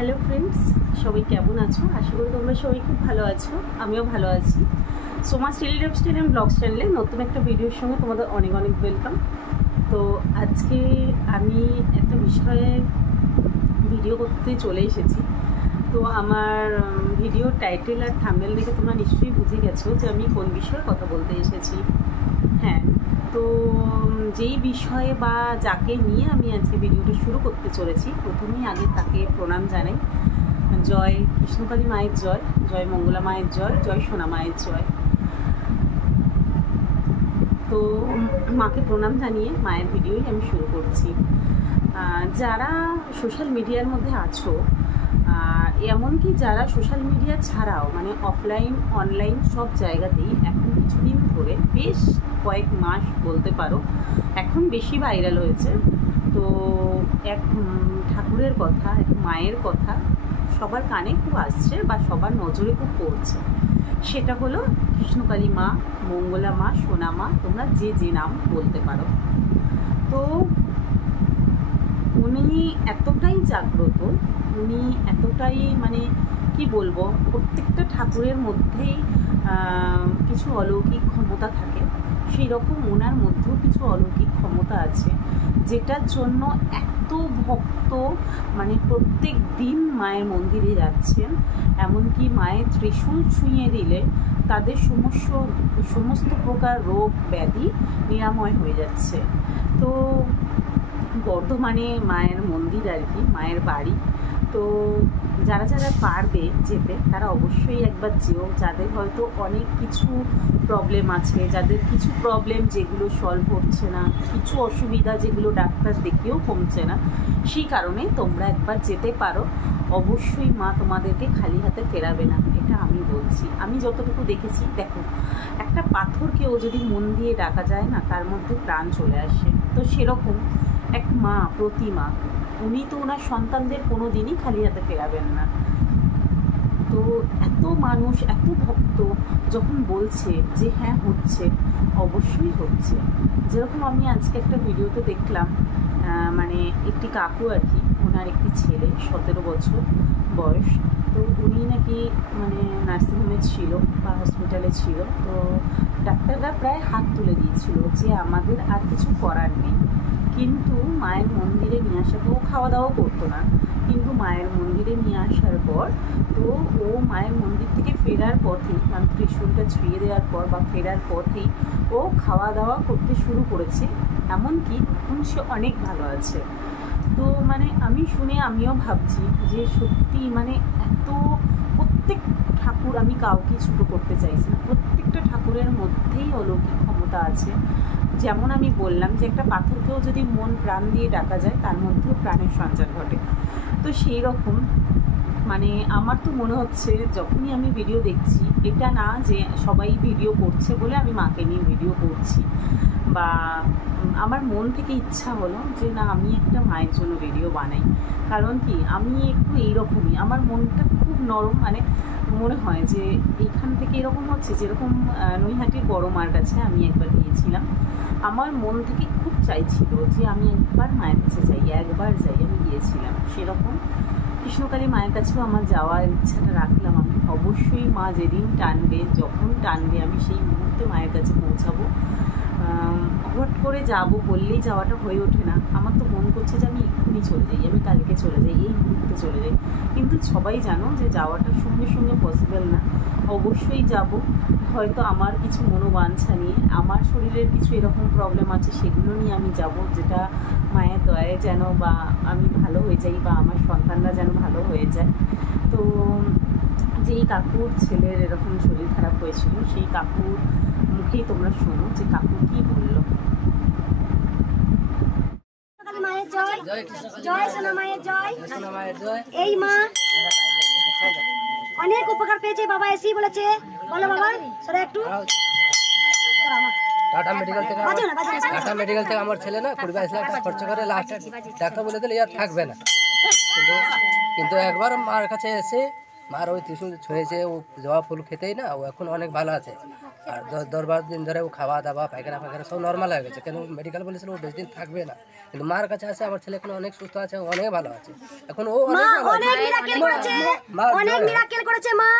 Hello friends, সবাই কেমন আছো? আশা করি তোমরা সবাই খুব ভালো আছো। আমিও ভালো আছি। Soma style lifestyle and blogs চ্যানেলে নতুন একটা ভিডিওর সঙ্গে তোমাদের অনেক অনেক ওয়েলকাম। তো আজকে আমি একটা বিষয়ে ভিডিও করতে চলে এসেছি। তো আমার ভিডিওর টাইটেল আর থাম্বনেল দেখে তোমরা নিশ্চয়ই বুঝে গেছো যে আমি কোন বিষয়ে কথা বলতে এসেছি। হ্যাঁ, তো যেই বিষয়ে বা যাকে নিয়ে আমি আজকে ভিডিওটা শুরু করতে চলেছি, প্রথমেই আগে তাকে প্রণাম জানাই। জয় কৃষ্ণকালী মায়ের জয়, জয় মঙ্গলা মায়ের জয়, জয় সোনা মায়ের জয়। তো মাকে প্রণাম জানিয়ে মায়ের ভিডিওই আমি শুরু করছি। যারা সোশ্যাল মিডিয়ার মধ্যে আছো, এমনকি যারা সোশ্যাল মিডিয়া ছাড়াও মানে অফলাইন অনলাইন সব জায়গাতেই এখন কিছুদিন ধরে বেশ কয়েক মাস বলতে পারো এখন বেশি ভাইরাল হয়েছে, তো এক ঠাকুরের কথা, এক মায়ের কথা সবার কানে খুব আসছে বা সবার নজরে খুব পড়ছে। সেটা হলো কৃষ্ণকালী মা, মঙ্গলা মা, সোনা মা, তোমরা যে যে নাম বলতে পারো। তো উনি এতটাই জাগ্রত, উনি এতটাই মানে কি বলবো, প্রত্যেকটা ঠাকুরের মধ্যেই কিছু অলৌকিক ক্ষমতা থাকে। সেই রকম ওনার মধ্যেও কিছু অলৌকিক ক্ষমতা আছে, যেটার জন্য এত ভক্ত মানে প্রত্যেক দিন মায়ের মন্দিরে যাচ্ছেন। এমনকি মায়ের ত্রিশূল ছুঁয়ে দিলে তাদের সমস্ত প্রকার রোগ ব্যাধি নিরাময় হয়ে যাচ্ছে। তো বর্ধমানে মায়ের মন্দির আর কি, মায়ের বাড়ি। তো যারা যারা পারবে যেতে তারা অবশ্যই একবার যেও। যাদের হয়তো অনেক কিছু প্রবলেম আছে, যাদের কিছু প্রবলেম যেগুলো সলভ হচ্ছে না, কিছু অসুবিধা যেগুলো ডাক্তার দেখেও কমছে না, সেই কারণে তোমরা একবার যেতে পারো। অবশ্যই মা তোমাদেরকে খালি হাতে ফেরাবে না, এটা আমি বলছি। আমি যতটুকু দেখেছি, দেখো একটা পাথরকেও যদি মন দিয়ে ডাকা যায় না, তার মধ্যে প্রাণ চলে আসে। তো সেরকম এক মা, প্রতিমা, উনি তো ওনার সন্তানদের কোনো দিনই খালি হাতে ফেরাবেন না। তো এত মানুষ, এত ভক্ত যখন বলছে যে হ্যাঁ হচ্ছে, অবশ্যই হচ্ছে। যেরকম আমি আজকে একটা ভিডিওতে দেখলাম, মানে একটি কাকু আর কি, ওনার একটি ছেলে 17 বছর বয়স। তো উনি নাকি মানে নার্সিংহোমে ছিল বা হসপিটালে ছিল। তো ডাক্তাররা প্রায় হাত তুলে দিয়েছিল যে আমাদের আর কিছু করার নেই। কিন্তু মায়ের মন্দিরে নিয়ে আসা, তো ও খাওয়া দাওয়া করতো না, কিন্তু মায়ের মন্দিরে নিয়ে আসার পর তো ও মায়ের মন্দির থেকে ফেরার পথেই, মানে ত্রিশূলটা ছুঁয়ে দেওয়ার পর বা ফেরার পথেই ও খাওয়া দাওয়া করতে শুরু করেছে। এমনকি এখন সে অনেক ভালো আছে। তো মানে আমি শুনে আমিও ভাবছি যে সত্যি মানে এত প্রত্যেক ঠাকুর, আমি কাউকে ছোটো করতে চাইছি না, প্রত্যেকটা ঠাকুরের মধ্যেই অলৌকিক ক্ষমতা আছে। যেমন আমি বললাম যে একটা পাথরকেও যদি মন প্রাণ দিয়ে ডাকা যায়, তার মধ্যেও প্রাণের সঞ্চার ঘটে। তো সেই রকম মানে আমার তো মনে হচ্ছে যখনই আমি ভিডিও দেখছি, এটা না যে সবাই ভিডিও করছে বলে আমি মাকে নিয়ে ভিডিও করছি, বা আমার মন থেকে ইচ্ছা হলো যে না আমি একটা মায়ের জন্য ভিডিও বানাই। কারণ কি, আমি একটু এইরকমই, আমার মনটা খুব নরম, মানে মনে হয় যে এইখান থেকে এরকম হচ্ছে। যেরকম নৈহাটির বড় মার কাছে আমি একবার গিয়েছিলাম, আমার মন থেকে খুব চাইছিল যে আমি একবার মায়ের কাছে যাই, একবার যাই, আমি গিয়েছিলাম। সেরকম কৃষ্ণকালী মায়ের কাছেও আমার যাওয়ার ইচ্ছাটা রাখলাম আমি। অবশ্যই মা যেদিন টানবে, যখন টানবে, আমি সেই মুহূর্তে মায়ের কাছে পৌঁছাবো। হট করে যাবো বললেই যাওয়াটা হয়ে ওঠে না। আমার তো মন করছে যে আমি এক্ষুনি চলে যাই, আমি কালকে চলে যাই, এই মুহূর্তে চলে যাই। কিন্তু সবাই জানো যে যাওয়াটা সঙ্গে সঙ্গে পসিবল না। অবশ্যই যাব, হয়তো আমার কিছু মনোবাঞ্ছা নিয়ে, আমার শরীরের কিছু এরকম প্রবলেম আছে, সেগুলো নিয়ে আমি যাব, যেটা মায়ের দয়ায় যেন বা আমি ভালো হয়ে যাই বা আমার সন্তানরা যেন ভালো হয়ে যায়। তো যেই কাকুর ছেলের এরকম শরীর খারাপ হয়েছিল, সেই কাকুর মুখেই তোমরা শোনো যে কাকু কি বললো। এই মা অনেক উপকার পেয়েছে বাবা, এসেই বলেছে। বলো বাবা, সেটা একটু টাটা মেডিকেল থেকে আমার ছেলে না 22 লাখ টাকা খরচ করে, লাস্ট ডাক্তার বলে দিলে আর থাকবে না। কিন্তু একবার মার কাছে এসে মার ওই ত্রিশূল ছুঁয়েছে, ও জবা ফুল খেতেই না, ও এখন অনেক ভালো আছে। আর 10-12 দিন ধরে ও খাওয়া দাওয়া পায়খানা সব নর্মাল হয়ে গেছে। কেন মেডিকেল বলেছিল ও বেশি দিন থাকবে না, কিন্তু মার কাছে আছে আমার ছেলে এখন অনেক সুস্থ আছে, অনেক ভালো আছে এখন। ও অনেক মিরাকেল করেছে, অনেক মিরাকেল করেছে মা।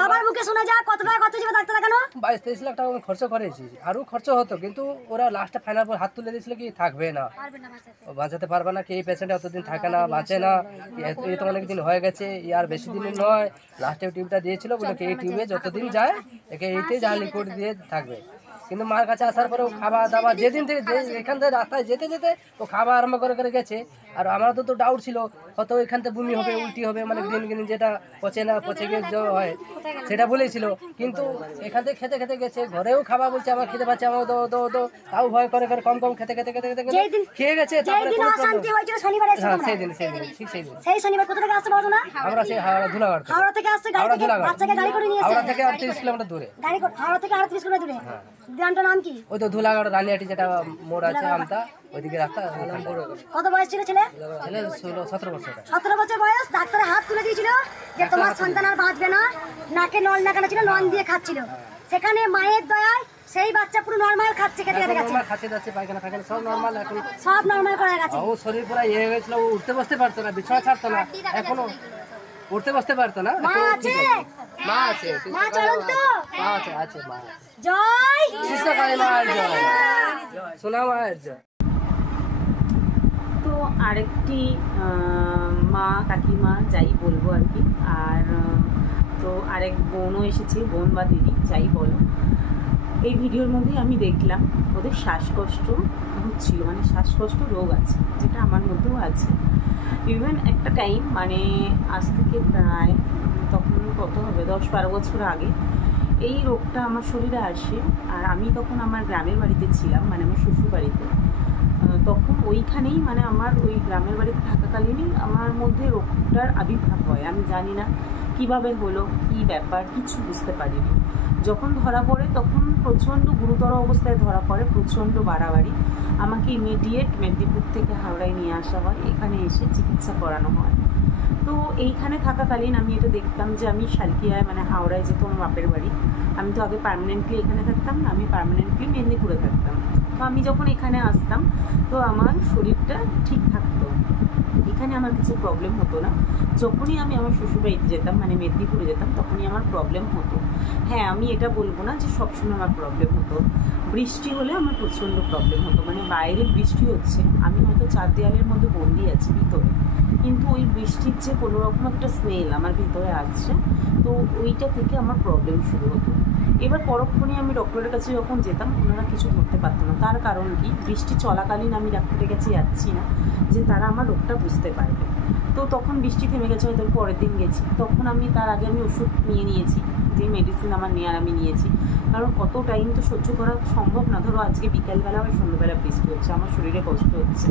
বাবার মুখে শোনা যায় কত টাকা খরচ হয়েছে ডাক্তার দেখানো? 22-23 লাখ টাকা আমি খরচ করেছি, আরও খরচ হতো, কিন্তু ওরা লাস্টে ফাইনাল হাত তুলে দিয়েছিল কি থাকবে না, বাঁচাতে পারবে না, কি এই পেশেন্ট অতদিন থাকে না, বাঁচে না, এই তো অনেক দিন হয়ে গেছে, আর বেশি দিন নয়। লাস্টে টিউবটা দিয়েছিল, বলে কি এই টিউবে যতদিন যায় একে এইতে যা লিকুইড দিয়ে থাকবে। কিন্তু মার কাছে আসার পরে ও খাওয়া দাওয়া যেদিন থেকে এখান থেকে রাস্তায় যেতে যেতে ও খাওয়া আরম্ভ করে গেছে। আর আমার তো ডাউট ছিল কত এখান থেকে বমি হবে, উল্টি হবে, মানে গ্রিন গ্রিন যেটা পচে না, পচে গিয়ে জ্বর হয় সেটা বলেছিল। কিন্তু এখান থেকে খেতে খেতে গেছে, ঘরেও খাওয়া বলছে আমার খেতে পাচ্ছে, আমার দো তাও ভয় করে কম খেতে খেয়ে গেছে। তারপরে সেদিন ঠিক সেই শনিবার কোথা থেকে আসতে পারতো না? আমরা সেই ধুলাগড় থেকে আসছে বাচ্চাকে গাড়ি করে নিয়ে হাওড়া থেকে 38 কিলোমিটার দূরে, হাওড়া থেকে 38 কিলোমিটার দূরে। গ্রামটার নাম কি? ওই তো ধুলাগড় রানিয়াটি যেটা মোড় আছে আমতা, ওইদিকে রাস্তা। কত বয়স ছিল ছেলে? 17 বছর। 17 বছর বয়স। ডাক্তার হাত তুলে দিয়েছিল যে তোমার সন্তান আর বাঁচবে না, নাকে নল নাকানো ছিল, নল দিয়ে খাচ্ছিল। সেখানে মায়ের দয়ায় সেই বাচ্চা পুরো নরমাল খাচ্ছে, খেতে গেছে, খাচ্ছে যাচ্ছে, পায়খানা সব নরমাল, এখন সব নরমাল করে গেছে। ও শরীর পুরো হয়ে গেছিল, ও উঠতে বসতে পারতো না, বিছানা ছাড়তো না, এখনো উঠতে বসতে পারতো না। মা আছে, মা আছে, মা চলুন তো, মা আছে মা। জয় কৃষ্ণকালী মায়ের জয়, সোনা মায়ের জয়। তো আরেকটি মা কাকিমা যাই বলবো আর কি, আর তো আরেক বোনও এসেছে, বোন বা দিদি যাই বলো। এই ভিডিওর মধ্যে আমি দেখলাম ওদের শ্বাসকষ্ট হচ্ছিল, মানে শ্বাসকষ্ট রোগ আছে, যেটা আমার মধ্যেও আছে। ইভেন একটা টাইম, মানে আজ থেকে প্রায় তখন কত হবে 10-12 বছর আগে এই রোগটা আমার শরীরে আসে। আর আমি তখন আমার গ্রামের বাড়িতে ছিলাম, মানে আমার শ্বশুর বাড়িতে। তখন ওইখানেই, মানে আমার ওই গ্রামের বাড়িতে থাকাকালীনই আমার মধ্যে রোগটার আবির্ভাব হয়। আমি জানি না কিভাবে হলো, কি ব্যাপার, কিছু বুঝতে পারিনি। যখন ধরা পড়ে তখন প্রচণ্ড গুরুতর অবস্থায় ধরা পড়ে, প্রচণ্ড বাড়াবাড়ি। আমাকে ইমিডিয়েট মেদিনীপুর থেকে হাওড়ায় নিয়ে আসা হয়, এখানে এসে চিকিৎসা করানো হয়। তো এইখানে থাকাকালীন আমি এটা দেখতাম যে আমি শালকিয়ায়, মানে হাওড়ায় যেত আমার বাপের বাড়ি। আমি তো আগে পার্মানেন্টলি এখানে থাকতাম না, আমি পার্মানেন্টলি মেদিনীপুরে থাকতাম। তো আমি যখন এখানে আসতাম তো আমার শরীরটা ঠিক থাকতো, এখানে আমার কিছু প্রবলেম হতো না। যখনই আমি আমার শ্বশুরবাড়িতে যেতাম, মানে মেদিনীপুরে যেতাম, তখনই আমার প্রবলেম হতো। হ্যাঁ, আমি এটা বলবো না যে সবসময় আমার প্রবলেম হতো। বৃষ্টি হলে আমার প্রচণ্ড প্রবলেম হতো, মানে বাইরে বৃষ্টি হচ্ছে, আমি হয়তো 4 দেয়ালের মধ্যে বন্দি আছি ভিতরে, কিন্তু ওই বৃষ্টির যে কোনো রকম একটা স্মেল আমার ভিতরে আসছে, তো ওইটা থেকে আমার প্রবলেম শুরু হতো। এবার পরক্ষণে আমি ডক্টরের কাছে যখন যেতাম, ওনারা কিছু ধরতে পারতো না। তার কারণ কি, বৃষ্টি চলাকালীন আমি ডাক্তারের কাছে যাচ্ছি না যে তারা আমার রোগটা বুঝতে পারবে। তো তখন বৃষ্টি থেমে গেছে, হয়তো পরের দিন গেছি, তখন আমি তার আগে আমি ওষুধ নিয়েছি, যে মেডিসিন আমার নেওয়ার আমি নিয়েছি। কারণ অত টাইম তো সহ্য করা সম্ভব না। ধরো আজকে বিকালবেলা বা সন্ধ্যাবেলা বৃষ্টি হচ্ছে, আমার শরীরে কষ্ট হচ্ছে,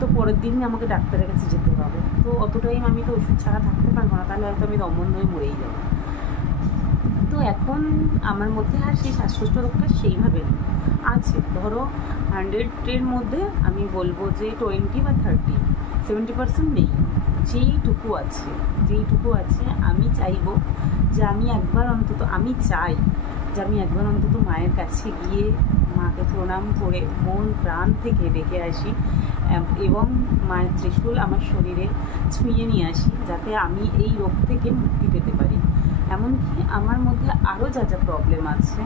তো পরের দিন আমাকে ডাক্তারের কাছে যেতে হবে। তো অত টাইম আমি তো ওষুধ ছাড়া থাকতে পারবো না, তাহলে হয়তো আমি দম বন্ধ হয়ে মরেই যাবো। তো এখন আমার মধ্যে আর সেই শ্বাসকষ্ট রোগটা সেইভাবে আছে। ধরো 100-এর মধ্যে আমি বলবো যে 20 বা 30, 70% নেই। যেইটুকু আছে আমি চাইবো যে আমি একবার অন্তত, আমি চাই যে আমি একবার অন্তত মায়ের কাছে গিয়ে মাকে প্রণাম করে মন প্রাণ থেকে ডেকে আসি, এবং মায়ের ত্রিশূল আমার শরীরে ছুঁয়ে নিয়ে আসি, যাতে আমি এই রোগ থেকে মুক্তি পেতে পারি। এমনকি আমার মধ্যে আরও যা যা প্রবলেম আছে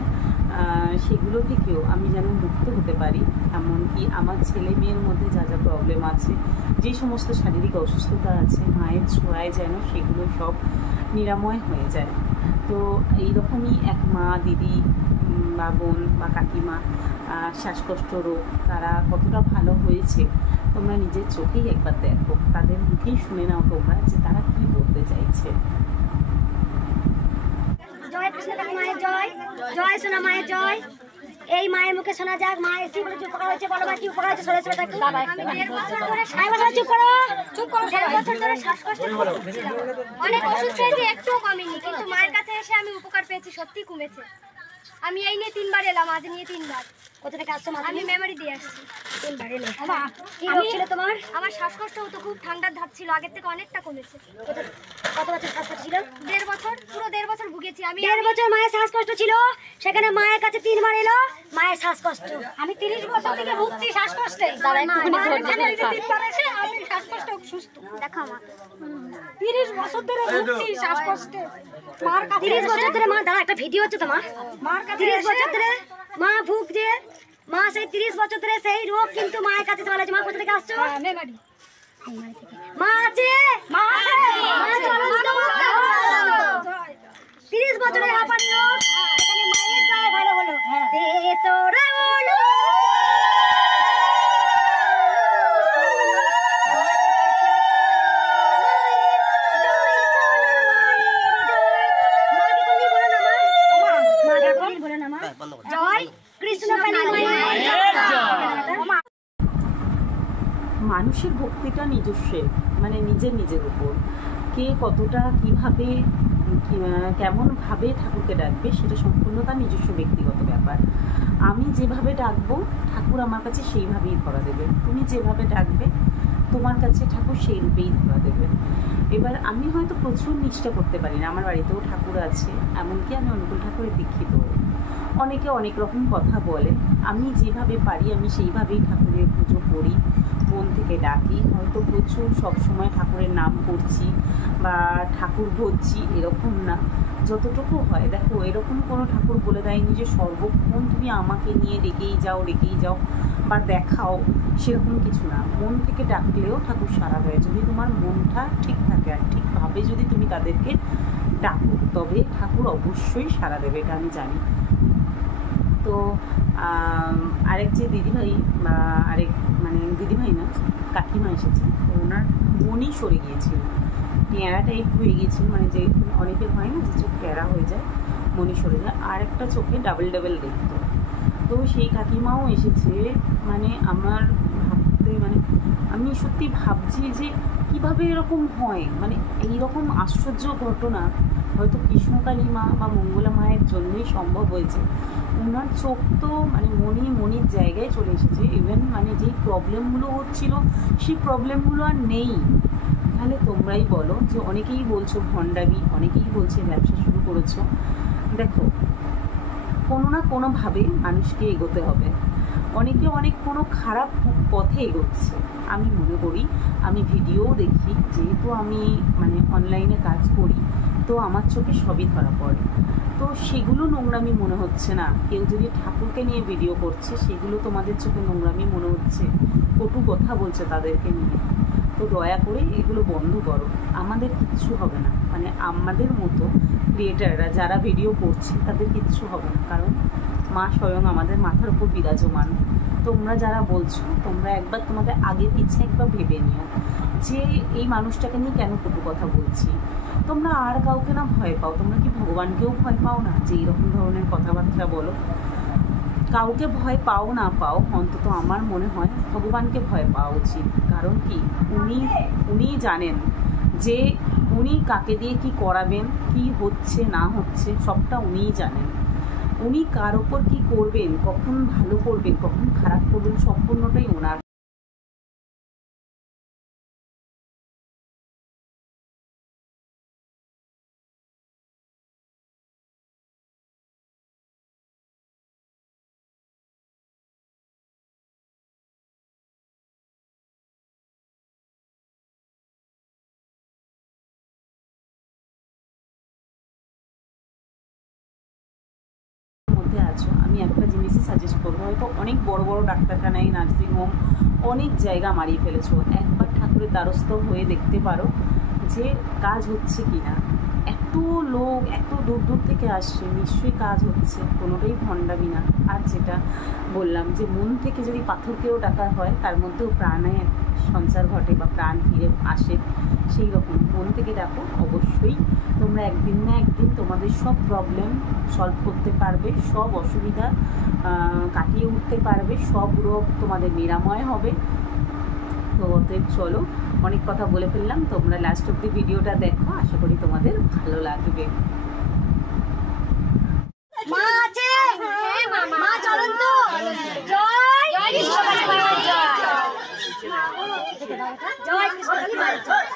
সেগুলো থেকেও আমি যেন মুক্ত হতে পারি। এমনকি আমার ছেলে মেয়ের মধ্যে যা যা প্রবলেম আছে, যে সমস্ত শারীরিক অসুস্থতা আছে, মায়ের ছোঁয়ায় যেন সেগুলো সব নিরাময় হয়ে যায়। তো এইরকমই এক মা, দিদি বা বোন বা কাকিমা শ্বাসকষ্ট রোগ, তারা কতটা ভালো হয়েছে তোমরা নিজের চোখেই একবার দেখো, তাদের মুখেই শুনে নাও তোমরা যে তারা কি বলতে চাইছে। জয় কৃষ্ণকালী মায়ের জয়, জয় সোনা মায়ের জয়। এই মায়ের মুখে শোনা যাক মা এসি বলে চুপ করা হয়েছে, বলো মা কি উপকার হয়েছে, সরে সরে থাকি। চুপ করো, চুপ করো। 1.5 বছর ধরে শ্বাসকষ্ট অনেক ওষুধ খেয়েছি, একটুও কমেনি, কিন্তু মায়ের কাছে এসে আমি উপকার পেয়েছি, সত্যি কমেছে। আমি এই নিয়ে 3 বার এলাম, আজ নিয়ে 3 বার। কোথা থেকে আসছো? আমি মেমোরি দিয়ে আসছি। কি রোগ ছিল তোমার? আমার শ্বাসকষ্ট হতো খুব, ঠান্ডার ধাপ ছিল, আগের থেকে অনেকটা কমেছে। কত বছর শ্বাসকষ্ট ছিল? 1.5 বছর, পুরো 1.5 বছর ভুগেছি আমি। 1.5 বছর মায়ের শ্বাসকষ্ট ছিল, সেখানে মায়ের কাছে 3 বার এলো মায়ের শ্বাসকষ্ট। আমি 30 বছর থেকে ভুগছি শ্বাসকষ্টে। আমি শ্বাসকষ্ট সুস্থ। দেখো আমার 30 বছর ধরে ভুগছি শ্বাসকষ্টে। মার কাছে 30 বছর ধরে মা, দাঁড়া একটা ভিডিও হচ্ছে তোমার। মার কাছে 30 বছর ধরে মা ভুগছে। মা সেই 30 বছর ধরে সেই রোগ কিন্তু মায়ের কাছে চালাচ্ছে। মা কোথা থেকে আসছো? মেমোরি। মা আছে, মা আছে, মা চলন্ত। 30 বছরের হাঁপানি রোগ, এখানে মায়ের দয়ায় ভালো হলো। দে তোরা বলো জয় কৃষ্ণ কালী মায়ের জয়। মানুষের ভক্তিটা নিজস্ব, মানে নিজের উপর কে কতটা কিভাবে কেমনভাবে ঠাকুরকে ডাকবে সেটা সম্পূর্ণ তার নিজস্ব ব্যক্তিগত ব্যাপার। আমি যেভাবে ডাকবো ঠাকুর আমার কাছে সেইভাবেই ধরা দেবে, তুমি যেভাবে ডাকবে তোমার কাছে ঠাকুর সেই রূপেই ধরা দেবে। এবার আমি হয়তো প্রচুর নিষ্ঠা করতে পারি না, আমার বাড়িতেও ঠাকুর আছে, এমনকি আমি অনুকূল ঠাকুরের দীক্ষিত। অনেকে অনেক রকম কথা বলে, আমি যেভাবে পারি আমি সেইভাবেই ঠাকুরের পুজো করি, মন থেকে ডাকি। হয়তো প্রচুর সবসময় ঠাকুরের নাম করছি বা ঠাকুর ভজছি এরকম না, যতটুকু হয়। দেখো এরকম কোনো ঠাকুর বলে দেয়নি যে সর্বক্ষণ তুমি আমাকে নিয়ে ডেকেই যাও বা দেখাও, সেরকম কিছু না। মন থেকে ডাকলেও ঠাকুর সাড়া দেয়, যদি তোমার মনটা ঠিক থাকে আর ঠিকভাবে যদি তুমি তাদেরকে ডাকো তবে ঠাকুর অবশ্যই সাড়া দেবে, এটা আমি জানি। তো আরেক যে দিদিভাই বা মানে দিদিভাই না, কাকিমা এসেছে, ওনার মনই সরে গিয়েছিল, টেঁড়া টাইপ হয়ে গিয়েছিল, মানে যে অনেকের হয় না যে চোখ টেঁড়া হয়ে যায়, মনই সরে যায়, আর একটা চোখে ডাবল দেখতো। তো সেই কাকিমাও এসেছে, মানে আমার ভাবতে, মানে আমি সত্যি ভাবছি যে কিভাবে এরকম হয়, মানে এইরকম আশ্চর্য ঘটনা হয়তো কৃষ্ণকালী মা বা মঙ্গলা মায়ের জন্যই সম্ভব হয়েছে। ওনার চোখ তো মানে মনির জায়গায় চলে এসেছে, ইভেন মানে যেই প্রবলেমগুলো হচ্ছিল সেই প্রবলেমগুলো আর নেই। তাহলে তোমরাই বলো, যে অনেকেই বলছো ভণ্ডামি, অনেকেই বলছে ব্যবসা শুরু করেছো। দেখো কোনো না কোনোভাবে মানুষকে এগোতে হবে, অনেকে অনেক কোনো খারাপ পথে এগোচ্ছে। আমি মনে করি, আমি ভিডিও দেখি, যেহেতু আমি মানে অনলাইনে কাজ করি, তো আমার চোখে সবই ধরা পড়ে। তো সেগুলো নোংরামি মনে হচ্ছে না? কেউ যদি ঠাকুরকে নিয়ে ভিডিও করছে সেগুলো তোমাদের চোখে নোংরামি মনে হচ্ছে, কটু কথা বলছে তাদেরকে নিয়ে, তো দয়া করে এগুলো বন্ধ করো। আমাদের কিচ্ছু হবে না, মানে আমাদের মতো ক্রিয়েটাররা যারা ভিডিও করছে তাদের কিচ্ছু হবে না, কারণ মা স্বয়ং আমাদের মাথার উপর বিরাজমান। তোমরা যারা বলছো, তোমরা একবার তোমাদের আগে পিছিয়ে একবার ভেবে নিও যে এই মানুষটাকে নিয়ে কেন কটু কথা বলছি। তোমরা আর কাউকে না ভয় পাও, তোমরা কি ভগবানকেও ভয় পাও না যে এইরকম ধরনের কথাবার্তা বলো? কাউকে ভয় পাও না পাও, অন্তত আমার মনে হয় ভগবানকে ভয় পাওয়া উচিত। কারণ কি, উনি জানেন যে উনি কাকে দিয়ে কি করাবেন, কি হচ্ছে না হচ্ছে সবটা উনিই জানেন। উনি কার ওপর কি করবেন, কখন ভালো করবেন, কখন খারাপ করবেন, সম্পূর্ণটাই ওনার। আছো, আমি একটা জিনিসই সাজেস্ট করবো, হয়তো অনেক বড় বড় ডাক্তারখানায়, নার্সিংহোম, অনেক জায়গা মারিয়ে ফেলেছো, একবার ঠাকুরের দ্বারস্থ হয়ে দেখতে পারো যে কাজ হচ্ছে কি না। এত লোক এত দূর থেকে আসছে, নিশ্চয়ই কাজ হচ্ছে, কোনোটাই ভণ্ডামি না। আর যেটা বললাম যে মন থেকে যদি পাথরকেও ডাকা হয় তার মধ্যেও প্রাণের সঞ্চার ঘটে বা প্রাণ ফিরে আসে, সেই রকম মন থেকে ডাকো, অবশ্যই তোমরা একদিন না একদিন তোমাদের সব প্রবলেম সলভ করতে পারবে, সব অসুবিধা কাটিয়ে উঠতে পারবে, সব রোগ তোমাদের নিরাময় হবে। তো অতএব চলো, অনেক কথা বলে ফেললাম, তোমরা লাস্ট অব্দি ভিডিওটা দেখো, আশা করি তোমাদের ভালো লাগবে। মা আছে, মা চলন্ত। জয় কৃষ্ণকালী মায়ের জয়।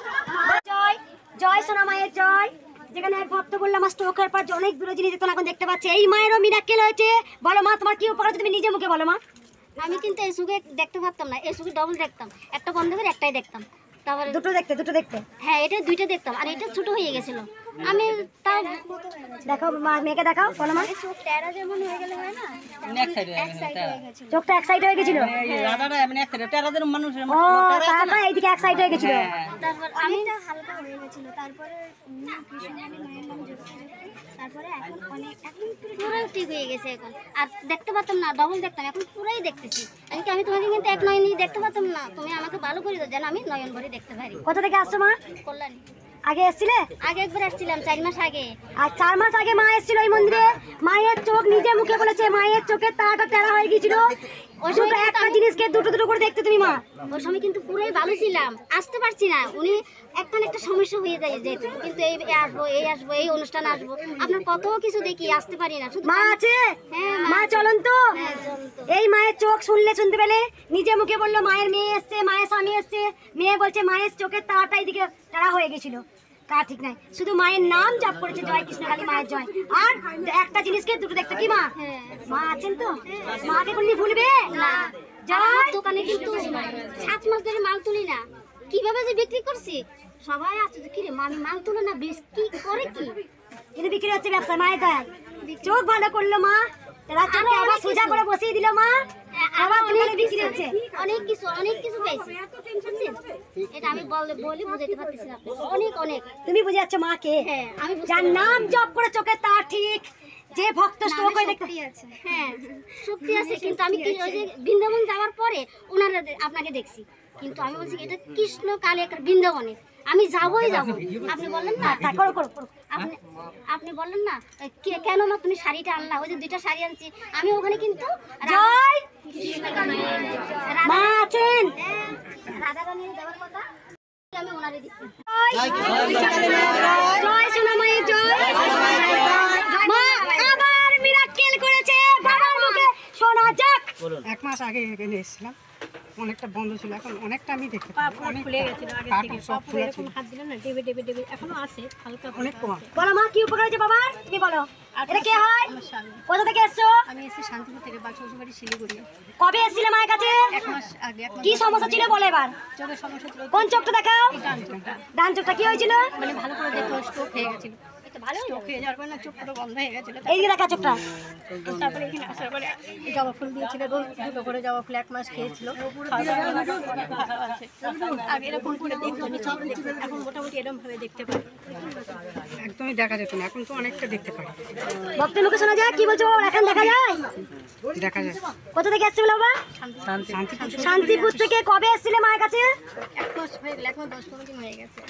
জয় জয় সোনা মায়ের জয়। যেখানে এক ভক্ত বললাম আমার স্ট্রোকের পর অনেক দূরে জিনিস যেত এখন দেখতে পাচ্ছে, এই মায়েরও মিরাক্কেল হয়েছে। বলো মা তোমার কি উপকার হচ্ছে, তুমি নিজে মুখে বলো মা। আমি কিন্তু এই সুখে দেখতে পারতাম না, এই সুখে ডবল দেখতাম, একটা বন্ধ করে একটাই দেখতাম। তারপরে দুটো দেখতে হ্যাঁ এটা দুইটা দেখতাম, আর এটা ছোট হয়ে গেছিল। আমি তাও দেখাও মা, মেয়েকে দেখাও, বলো মা। চোখ টেরা যেমন হয়ে গেলে হয় না, এক সাইড হয়ে গেছিল। চোখটা এক সাইড হয়ে গেছিল, ও তারপর এইদিকে এক সাইড হয়ে গেছিল। তারপর আমি হালকা হয়ে গেছিল, তারপরে কৃষ্ণকালী মায়ের নাম জপ করে, তারপরে এখন পুরো ঠিক হয়ে গেছে এখন। আর দেখতে পারতাম না, ডবল দেখতাম, এখন পুরাই দেখতেছি। আমি তোমাকে কিন্তু এক নয়নই দেখতে পারতাম না, তুমি আমাকে ভালো করে দাও যেন আমি নয়ন ভরে দেখতে পারি। কোথা থেকে আসছো মা? কল্যাণী। আগে এসেছিলে? আগে একবার আসছিলাম 4 মাস আগে। আর 4 মাস আগে মা এসেছিল এই মন্দিরে। মায়ের চোখ নিজে মুখে বলেছে মায়ের চোখের তারাটা টেরা হয়ে গিয়েছিল। ওই সময় একটা জিনিসকে দুটো দুটো করে দেখতে তুমি মা। ওই সময় কিন্তু পুরোই ভালো ছিলাম, আসতে পারছি না। উনি একটা সমস্যা হয়ে যায় যেত, কিন্তু এই অনুষ্ঠান আসবো, আপনার কত কিছু দেখি, আসতে পারি না। শুধু মা আছে? হ্যাঁ মা চলন তো। চলতো। এই মায়ের চোখ শুনতে পেলে নিজে মুখে বললো মায়ের মেয়ে এসছে, মায়ের স্বামী এসছে। মেয়ে বলছে মায়ের চোখের তারাটা এদিকে টেরা হয়ে গেছিল। তা ঠিক নাই, শুধু মায়ের নাম জপ করেছে জয় কৃষ্ণকালী মায়ের জয়। আর একটা জিনিসকে দুটো দেখতে কি মা? মা আছেন তো? মাকে কোনদিন ভুলবে না। জয়। আমার দোকানে কিন্তু 7 মাস ধরে মাল তুলি না, কিভাবে যে বিক্রি করছি সবাই আছে যে কিরে আমি মাল তুলে না, বিক্রি করে কি কিন্তু বিক্রি হচ্ছে ব্যবসা মায়ের দয়ায়। চোখ ভালো করলো মা, তারা চোখে আবার সোজা করে বসিয়ে দিল মা, আবার দোকানে বিক্রি হচ্ছে। অনেক কিছু পেয়েছি। এটা আমি বলি বুঝাইতে পারতেছি না, অনেক তুমি বুঝে যাচ্ছ মা কে? হ্যাঁ আমি যার নাম জপ করে চোখে তার ঠিক, যে ভক্ত স্ট্রোক হয়ে দেখতে আছে। হ্যাঁ শক্তি আছে, কিন্তু আমি কি ওই যে বৃন্দাবন যাওয়ার পরে ওনারা আপনাকে দেখছি, কিন্তু আমি বলছি এটা কৃষ্ণকালী একটা বৃন্দাবনে আমি যাবোই যাব। আপনি বললেন না আপনি বললেন না কেন মা তুমি শাড়িটা আনলা, ওই যে 2টা শাড়ি আনছি আমি ওখানে, কিন্তু জয় মা আছেন। রাধা রানীর দেওয়ার কথা আমি ওনারে দিচ্ছি। জয় সোনা মায়ের জয়। মা আবার মিরাক্কেল করেছে, বাবার মুখে শোনা যাক। 1 মাস আগে এখানে এসেছিলাম, অনেকটা বন্ধ ছিল, এখন অনেকটা আমি দেখতে পাচ্ছি। খুলে গেছিল আগে থেকে, সব এরকম হাত দিলাম না, ডেবে এখনো আছে হালকা অনেক কম। বলো মা কি উপকার হয়েছে বাবার, তুমি বলো। এটা কে হয়? কোথা থেকে এসছো? আমি এসে শান্তিপুর থেকে, শ্বশুরবাড়ি শিলিগুড়ি। কবে এসেছিলে মায়ের কাছে? 1 মাস আগে। কি সমস্যা ছিল বলো এবার। চোখের সমস্যা ছিল, কোন চোখটা দেখাও? ডান চোখটা। ডান চোখটা কি হয়েছিল? মানে ভালো করে দেখো স্ট্রোক হয়ে গেছিল, স্ট্রোক হয়ে যাওয়ার পর না চোখ পুরো বন্ধ হয়ে গেছিল। এইদিকে দেখা চোখটা। তারপরে এখানে আসার পরে জবা ফুল দিয়েছিল, রোজ 2 করে জবা ফুল 1 মাস খেয়েছিল। আগে এরকম করে দেখতো, এখন মোটামুটি এরকম ভাবে দেখতে পাই। একদমই দেখা যেত না, এখন তো অনেকটা দেখতে পাই, ভক্তের মুখে শোনা যায়। কি বলছো বাবা, এখন দেখা যায়? দেখা যায়। কোথা থেকে এসেছিল বাবা? শান্তিপুর থেকে। কবে এসেছিলে মায়ের কাছে? 1 মাস হয়ে গেল, 1 মাস 10-15 দিন হয়ে গেছে।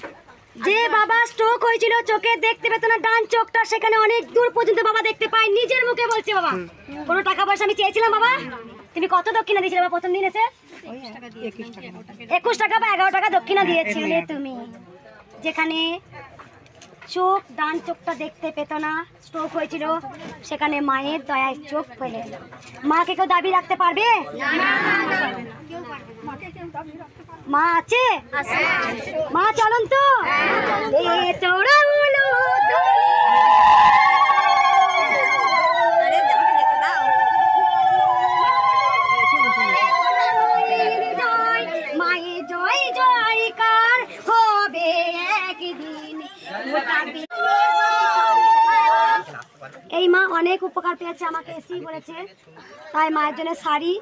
যে বাবা স্ট্রোক হয়েছিল, চোখে দেখতে পেত না, ডান চোখটা সেখানে অনেক দূর পর্যন্ত বাবা দেখতে পায়, নিজের মুখে বলছে বাবা। কোনো টাকা পয়সা আমি চেয়েছিলাম বাবা? তুমি কত দক্ষিণা দিয়েছিলে বাবা প্রথম দিন এসে? 21 টাকা বা 11 টাকা দক্ষিণা দিয়েছিলে তুমি। যেখানে চোখ ডান চোখটা দেখতে পেত না, স্ট্রোক হয়েছিল, সেখানে মায়ের দয়ায় চোখ পেলে। মাকে কেউ দাবি রাখতে পারবে? মা আছে? মা চলন তো। তোরা হলো মায়ের জয় জয়কার হবে একদিন। এই মা অনেক উপকার পেয়েছে, আমাকে এসেই বলেছে, তাই মায়ের জন্য শাড়ি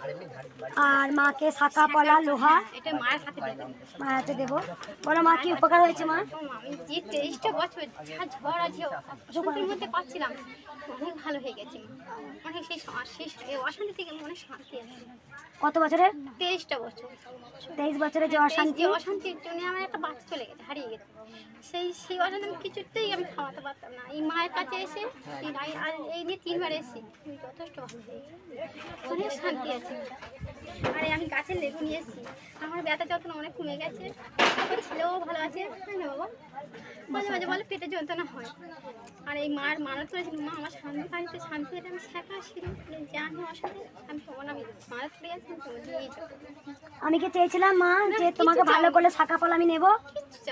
আর মাকে শাঁখা পলা লোহা এটা মায়ের হাতে দেবো। মায়ের হাতে দেবো। বলো মা কি উপকার হয়েছে মা? আমি যে 23টা বছর যা ঝড় আছে অশান্তির মধ্যে পাচ্ছিলাম, অনেক ভালো হয়ে গেছে। অনেক সেই অশান্তি থেকে অনেক শান্তি আছে। কত বছরের? 23টা বছর। 23 বছরে যে অশান্তি। অশান্তির জন্য আমার একটা বাচ্চা চলে গেছে, হারিয়ে গেছে। সেই অশান্তি কিছুতেই আমি খাওয়াতে পারতাম না। এই মায়ের কাছে এসে আর এই নিয়ে 3 বার এসেছি, যথেষ্ট ভালো হয়ে গেছে, অনেক শান্তি আছে। আর আমি গাছের লেবু নিয়ে এসেছি, আমার ব্যথা যত্ন অনেক কমে গেছে, আমার ছেলেও ভালো আছে, হয় না বাবা, মাঝে মাঝে বলে পেটে যন্ত্রণা হয়। আর এই মার মানত করেছিল, মা আমার শান্তি বাড়িতে শান্তি আমি শেখা শিখি জানি অসাধে আমি সমান আমি মানত করে আছি দিয়ে যাবো। আমি কি চেয়েছিলাম মা যে তোমাকে ভালো করলে শাখা ফল আমি নেব?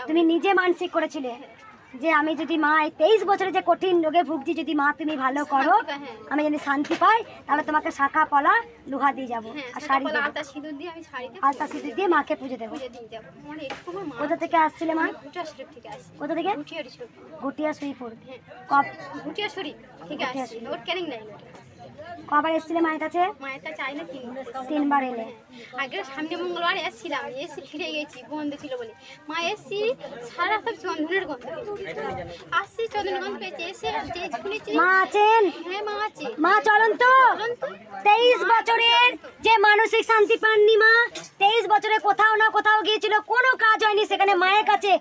তুমি নিজে মানসিক করেছিলে যে আমি যদি মা এই 23 বছরে যে কঠিন রোগে ভুগছি, যদি মা তুমি ভালো করো, আমি যদি শান্তি পাই, তাহলে তোমাকে শাখা পলা লোহা দিয়ে যাবো আর শাড়ি দেবো, আলতা সিঁদুর দিয়ে আমি শাড়িতে আলতা সিঁদুর দিয়ে মাকে পুজো দেবো। দিয়ে যাবো। মানে একটু মা কোথা থেকে আসছিলে মা? গুটিয়াশরীফ থেকে আসি। কোথা থেকে? গুটিয়াশরীফ, গুটিয়া শ্রীপুর। গুটিয়াশরীফ থেকে আসি, ওর ক্যানিং লাইন। কবার এসেছিলে মায়ের কাছে? মায়ের কাছে চাই না 3বার এলে। আগে সামনে মঙ্গলবার এসেছিলাম, এসে ফিরে গেছি, বন্ধ ছিল বলে। মা এসছি সারা রাত চন্দনের গন্ধ, আসছি চন্দনের গন্ধ পেয়েছি, এসে শুনেছি মা আছেন? হ্যাঁ মা আছে। মা চলুন তো। 23 বছরের যে মানসিক শান্তি পাননি মা, 23 বছরে কোথাও না কোথাও গিয়েছিল, কোনো কাজ হয়নি, সেখানে মায়ের কাছে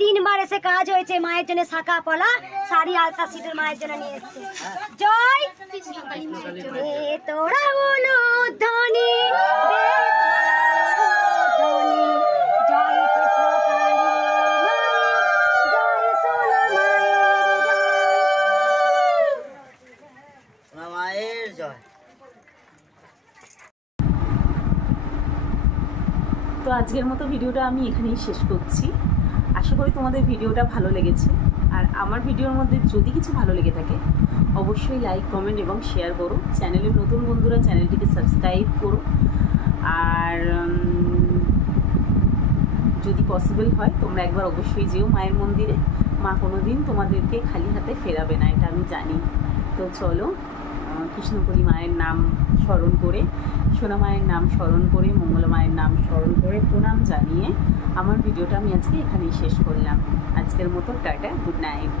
3বার এসে কাজ হয়েছে। মায়ের জন্য শাখা পলা শাড়ি আলতা সিঁদুর মায়ের জন্য নিয়ে এসছে। জয় এ তোরা হলো ধ্বনি, জয় কৃষ্ণ কালী জয় সোনা মায়ের জয়। তো আজকের মতো ভিডিওটা আমি এখানেই শেষ করছি। আশা করি তোমাদের ভিডিওটা ভালো লেগেছে। আর আমার ভিডিওর মধ্যে যদি কিছু ভালো লেগে থাকে অবশ্যই লাইক, কমেন্ট এবং শেয়ার করো। চ্যানেলের নতুন বন্ধুরা চ্যানেলটিকে সাবস্ক্রাইব করো। আর যদি পসিবল হয় তোমরা একবার অবশ্যই যেও মায়ের মন্দিরে। মা কোনোদিন তোমাদেরকে খালি হাতে ফেরাবে না, এটা আমি জানি। তো চলো কৃষ্ণকলি মায়ের নাম স্মরণ করে, সোনা মায়ের নাম স্মরণ করে, মঙ্গলা মায়ের নাম স্মরণ করে প্রণাম জানিয়ে আমার ভিডিওটা আমি আজকে এখানেই শেষ করলাম। আজকের মতো টাটা, গুড নাইট।